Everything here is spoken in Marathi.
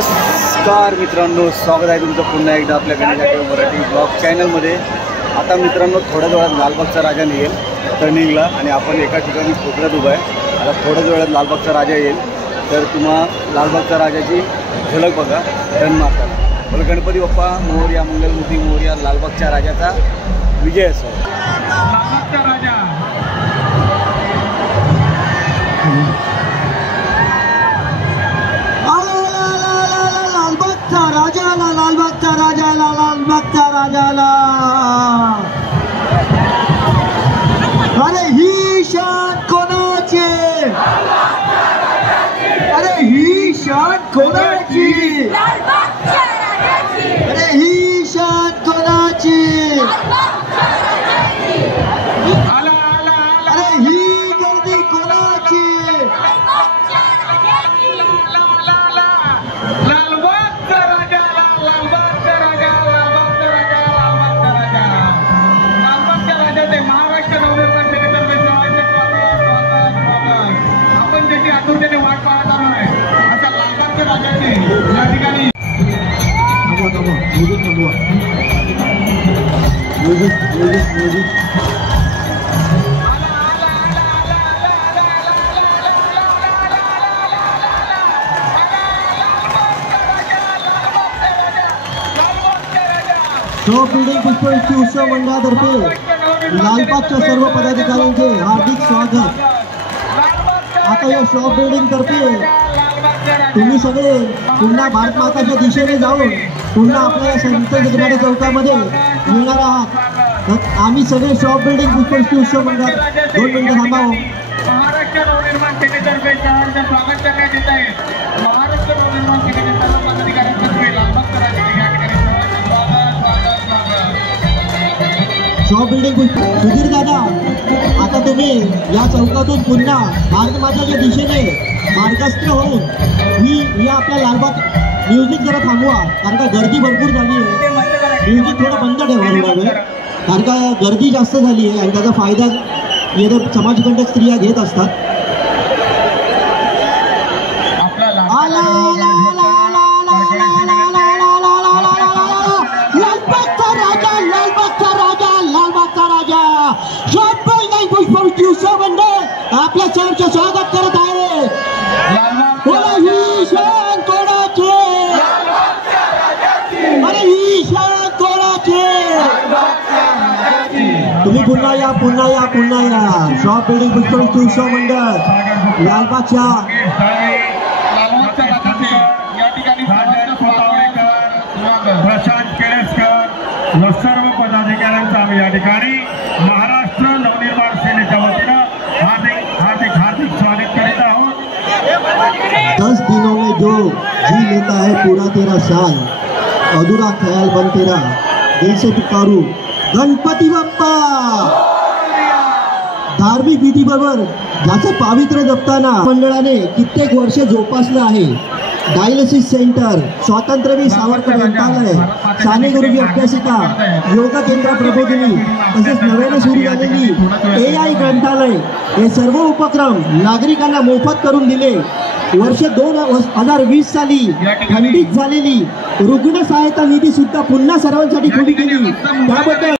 नमस्कार मित्रांनो, स्वागत आहे तुमचं पुन्हा एकदा आपल्या गणेश मराठी ब्लॉग चॅनलमध्ये। आता मित्रांनो, थोड्याच वेळात लालबागचा राजा येईल टर्निंगला आणि आपण एका ठिकाणी कोपऱ्यात उभा आहे। आता थोड्याच वेळात लालबागचा राजा येईल, तर तुम्हा लालबागच्या राजाची झलक बघा टर्न मारताना। बोल गणपती बाप्पा मोरया, मंगलमूर्ती मोरया। लालबागच्या राजाचा विजय असो। लालबागचा राजा लालबागचा राजाला अरे ही शान कोणाची, अरे ही शान कोणाची, अरे ही शान कोणाची, अरे ही गर्दी कोणाची, शॉप बिल्डिंग पुष्पवृष्टी उत्सव मंडळातर्फे लालबागच्या सर्व पदाधिकाऱ्यांचे हार्दिक स्वागत। आता या शॉप बिल्डिंग तर्फे तुम्ही सगळे पुन्हा भारत माताच्या दिशेने जाऊन पुन्हा आपल्या संत जगनाडे चौकामध्ये येणार आहात। तर आम्ही सगळे शॉप बिल्डिंग पुष्पवृष्टी उत्सव मंडळात 2 मिनिटं थांबावं। महाराष्ट्र नवनिर्माण सेनेतर्फे शहराचं स्वागत करण्यात येत आहे। महाराष्ट्र नवनिर्माण सेनेच्या सर्व पदाधिकाऱ्यांतर्फे लालबागच्या राजाच्या या ठिकाणी शॉप बिल्डिंग सुधीर दादा, आता तुम्ही या चौकातून पुन्हा भारत माताच्या दिशेने मार्गस्थ होऊन ही या आपल्या लालबाग म्युझिक जरा थांबवा, कारण का गर्दी भरपूर झाली आहे। म्युझिक थोडं बंद ठेवा थोडा वेळ, कारण का गर्दी जास्त झाली आहे आणि त्याचा फायदा येणं समाजकंटक स्त्रिया घेत असतात। आपल्या चर्चा स्वागत करत आहे। ही शान कोणाची, अरे ही शान कोणाची, तुम्ही पुन्हा या पुन्हा या पुन्हा या। शॉप बिल्डिंग पुष्पवृष्टी उत्सव मंडळ लालबागच्या या ठिकाणी प्रशांत केळेकर व सर्व पदाधिकाऱ्यांचं आम्ही या ठिकाणी महाराष्ट्र नवनिर्माण सेनेच्या वतीनं हार्दिक स्वागत करीत आहोत। 10 दिनों में जो जी लेता है पूरा तेरा साल, अधूरा ख्याल बन तेरा दिल से पुकारू गणपती बाप्पा। धार्मिक विधीबरोबर ज्याचं पावित्र्य जपताना मंडळाने कित्येक वर्ष जोपासलं आहे। डायलिसिस सेंटर, स्वातंत्र्यवीर सावरकर ग्रंथालय, साने गुरुजी अभ्यासिका, योगा केंद्र प्रबोधिनी, तसेच नव्याने सुरू झालेली AI ग्रंथालय, हे सर्व उपक्रम नागरिकांना मोफत करून दिले। वर्ष 2020 साली खंडित झालेली रुग्ण सहायता निधी सुद्धा पुन्हा सर्वांसाठी खुली केली, त्याबद्दल